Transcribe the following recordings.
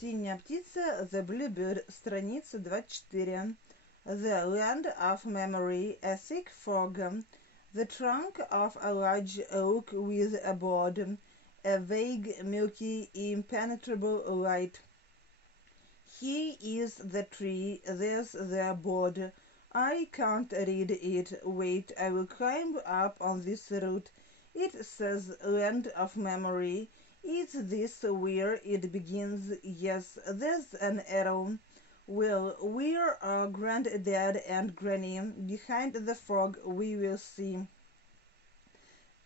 Синяя птица, the bluebird, страница 24. The land of memory, a thick fog, the trunk of a large oak with a board, a vague, milky, impenetrable light. Here is the tree, there's the board. I can't read it. Wait, I will climb up on this root. It says land of memory. Is this where it begins? Yes, there's an arrow. Well, where are Granddad and Granny? Behind the fog we will see.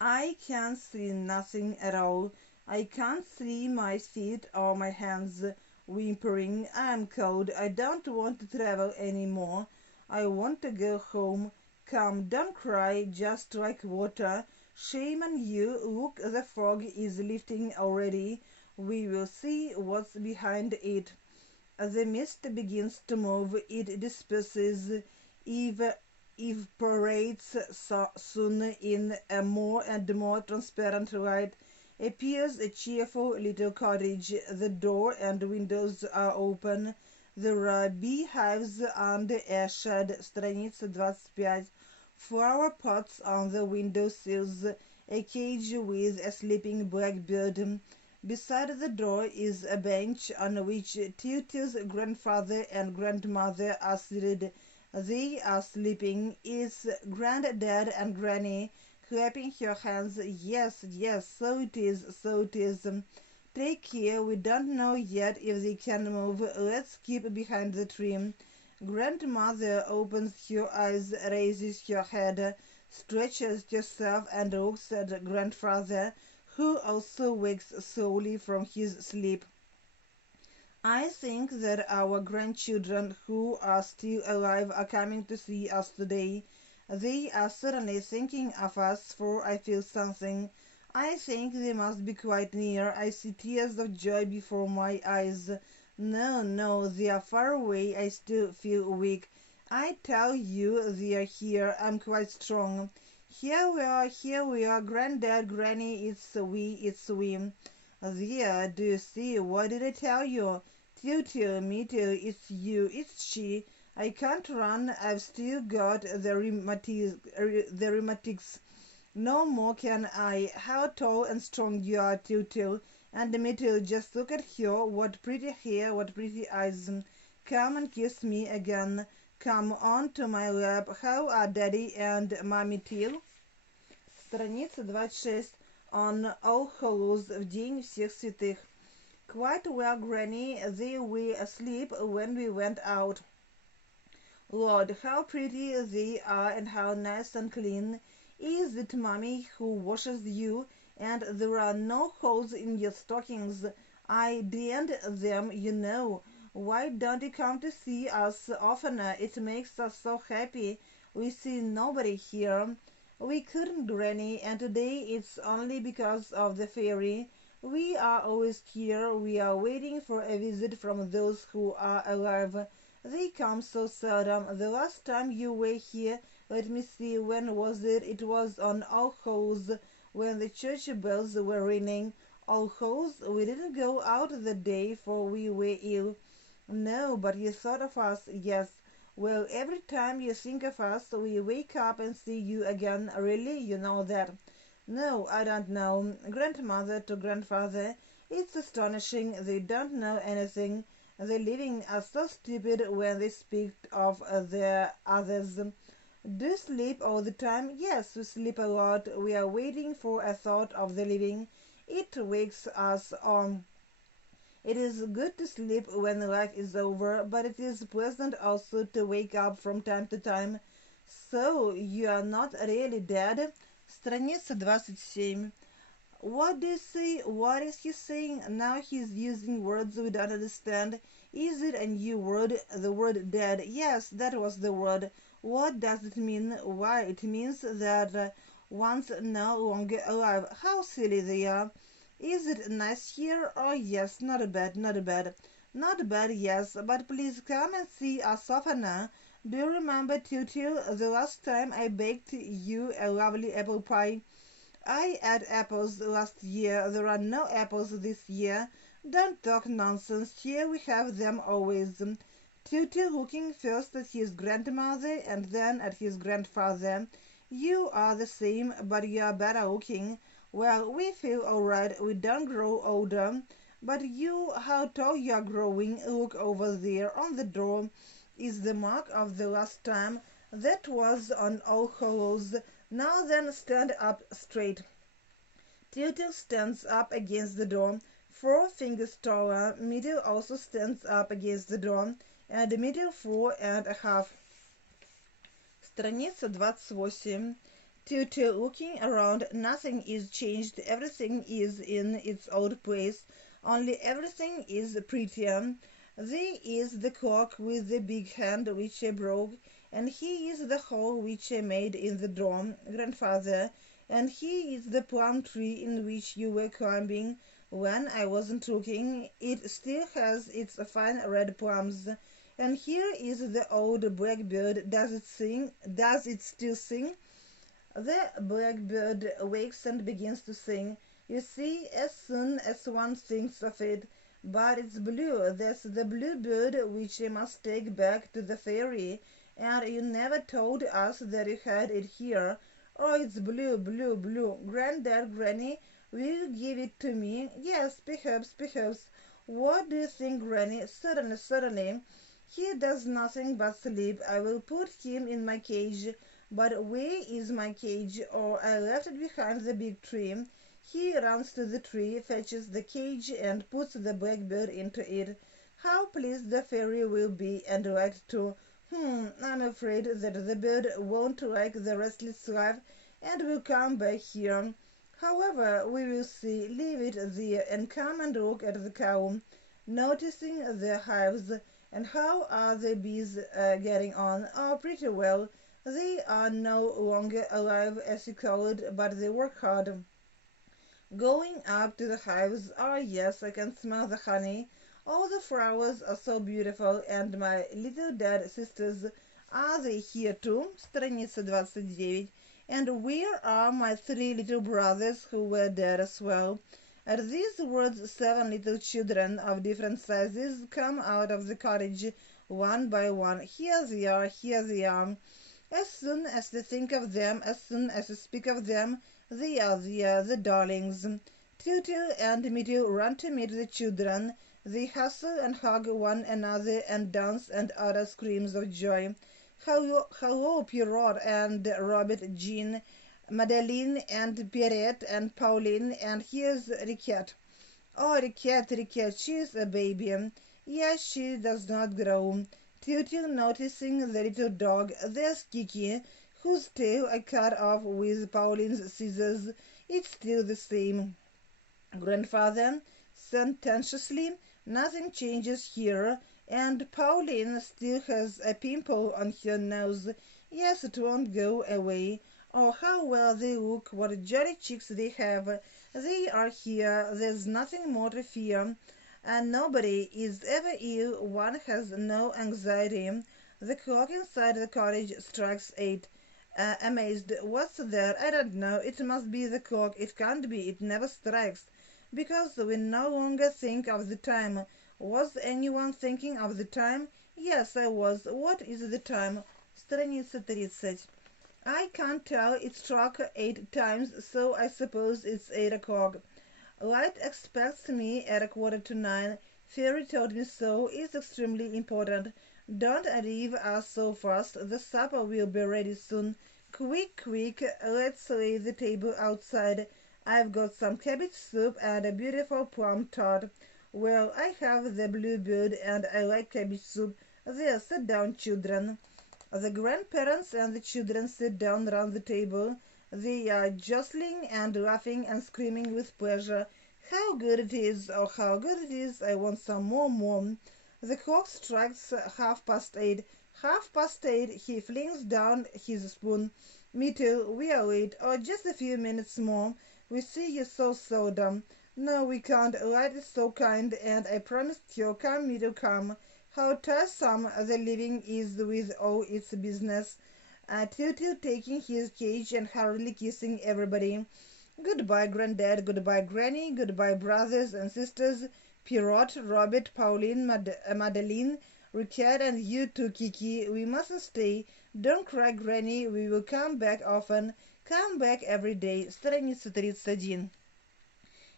I can't see nothing at all. I can't see my feet or my hands. Whimpering, I'm cold. I don't want to travel any more. I want to go home. Come, don't cry, just like water. Shame on you. Look, the fog is lifting already. We will see what's behind it. The mist begins to move. It disperses, evaporates soon. In a more and more transparent light appears a cheerful little cottage. The door and windows are open. There are beehives under a shed. Страница 25. Flower pots on the window sills. A cage with a sleeping blackbird. Beside the door is a bench on which Tutu's grandfather and grandmother are seated. They are sleeping. It's Granddad and Granny, clapping her hands. Yes, yes, so it is, so it is. Take care, we don't know yet if they can move. Let's keep behind the tree. Grandmother opens her eyes, raises her head, stretches herself and looks at grandfather, who also wakes slowly from his sleep. I think that our grandchildren who are still alive are coming to see us today. They are certainly thinking of us, for I feel something. I think they must be quite near. I see tears of joy before my eyes. No, no, they are far away. I still feel weak. I tell you, they are here. I'm quite strong. Here we are, Granddad, Granny, it's we. There, do you see? What did I tell you? Tutu, me too, it's you, it's she. I can't run. I've still got the rheumatics. No more can I. How tall and strong you are, Tutu. And me too. Just look at her. What pretty hair, what pretty eyes. Come and kiss me again. Come on to my lap. How are Daddy and Mommy too? Страница 26. On All Hallows, в день всех святых. Quite well, Granny. They were asleep when we went out. Lord, how pretty they are and how nice and clean. Is it Mommy who washes you? And there are no holes in your stockings. I darned them, you know. Why don't you come to see us oftener? It makes us so happy. We see nobody here. We couldn't, Granny, and today it's only because of the fairy. We are always here. We are waiting for a visit from those who are alive. They come so seldom. The last time you were here, let me see, when was it? It was on All Hallows, when the church bells were ringing. All Hallows? We didn't go out that day, for we were ill. No, but you thought of us, yes. Well, every time you think of us, we wake up and see you again. Really, you know that? No, I don't know. Grandmother to grandfather, it's astonishing. They don't know anything. The living are so stupid when they speak of their others. Do you sleep all the time? Yes, we sleep a lot. We are waiting for a thought of the living. It wakes us on. It is good to sleep when life is over, but it is pleasant also to wake up from time to time. So, you are not really dead? Страница 27. What do you say? What is he saying? Now he's using words we don't understand. Is it a new word? The word dead. Yes, that was the word. What does it mean? Why, it means that one's no longer alive. How silly they are. Is it nice here? Oh, yes, not bad, not bad. Not bad, yes, but please come and see us oftener. Do you remember, Tutu, the last time I baked you a lovely apple pie? I ate apples last year. There are no apples this year. Don't talk nonsense, here we have them always. Tutu looking first at his grandmother and then at his grandfather. You are the same, but you are better looking. Well, we feel alright, we don't grow older. But you, how tall you are growing, look over there on the door. Is the mark of the last time. That was on All Hallows. Now then, stand up straight. Tutu stands up against the door. 4 fingers taller. Middle also stands up against the door. And the middle 4.5. Страница 28. Tutu looking around. Nothing is changed. Everything is in its old place. Only everything is prettier. There is the clock with the big hand which I broke, and he is the hole which I made in the door, grandfather, and he is the plum tree in which you were climbing when I wasn't looking. It still has its fine red plums. And here is the old blackbird. Does it sing? Does it still sing? The blackbird wakes and begins to sing. You see, as soon as one thinks of it, but it's blue. That's the blue bird which you must take back to the fairy. And you never told us that you had it here. Oh, it's blue, blue, blue. Granddad, Granny, will you give it to me? Yes, perhaps, perhaps. What do you think, Granny? Certainly, certainly. He does nothing but sleep. I will put him in my cage. But where is my cage? Oh, I left it behind the big tree. He runs to the tree, fetches the cage, and puts the blackbird into it. How pleased the fairy will be, and like too. I'm afraid that the bird won't like the restless life, and will come back here. However, we will see. Leave it there, and come and look at the cow, noticing the hives. And how are the bees getting on? Oh, pretty well. They are no longer alive, as you call it, but they work hard. Going up to the hives. Oh, yes, I can smell the honey. All the flowers are so beautiful, and my little dead sisters, are they here too? Страница 29. And where are my 3 little brothers who were dead as well? At these words 7 little children of different sizes come out of the cottage one by one. Here they are, here they are. As soon as they think of them, as soon as they speak of them, they are there, the darlings. Tutu and Mitu run to meet the children. They hustle and hug one another and dance and utter screams of joy. Hello, hello, Pierrot and Robert, Jean, Madeline and Pierrette and Pauline, and here's Riquette. Oh, Riquette, Riquette, she's a baby. Yes, she does not grow. Tutu noticing the little dog. There's Kiki, whose tail I cut off with Pauline's scissors. It's still the same. Grandfather, sententiously, nothing changes here, and Pauline still has a pimple on her nose. Yes, it won't go away. Oh, how well they look, what jolly cheeks they have. They are here, there's nothing more to fear. And nobody is ever ill, one has no anxiety. The clock inside the cottage strikes 8. Amazed, what's that? I don't know, it must be the clock, it can't be, it never strikes. Because we no longer think of the time. Was anyone thinking of the time? Yes, I was. What is the time? Страница 30. I can't tell, it struck 8 times, so I suppose it's 8 o'clock. Light expects me at 8:45. Fairy told me so. It's extremely important. Don't leave us so fast. The supper will be ready soon. Quick, quick, let's lay the table outside. I've got some cabbage soup and a beautiful plum tart. Well, I have the bluebird and I like cabbage soup. There, sit down, children. The grandparents and the children sit down round the table. They are jostling and laughing and screaming with pleasure. How good it is! Oh, how good it is! I want some more. The clock strikes 8:30. 8:30, he flings down his spoon. Me too, we are late. Oh, just a few minutes more. We see you so seldom. No, we can't. Light is so kind, and I promised you, come, me to come. How tiresome the living is with all its business. Tutu taking his cage and hurriedly kissing everybody. Goodbye, Granddad, goodbye, Granny, goodbye, brothers and sisters. Pierrot, Robert, Pauline, Madeline, Ricard, and you too, Kiki. We mustn't stay. Don't cry, Granny. We will come back often. Come back every day. Страница 31.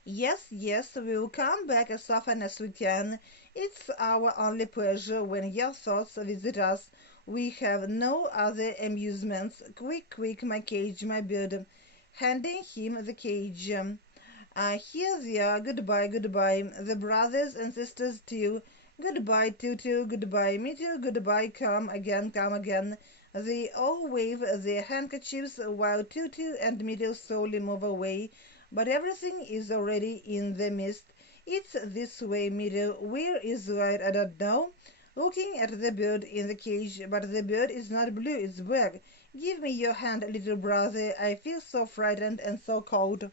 Yes, yes, we will come back as often as we can. It's our only pleasure when your thoughts visit us. We have no other amusements. Quick, quick, my cage, my bird. Handing him the cage. Here they are. Goodbye, goodbye. The brothers and sisters too. Goodbye, Tutu. Goodbye, me too. Goodbye. Come again, come again. They all wave their handkerchiefs while Tutu and Middle slowly move away. But everything is already in the mist. It's this way, Middle. Where is Light? I don't know. Looking at the bird in the cage, but the bird is not blue, it's black. Give me your hand, little brother. I feel so frightened and so cold.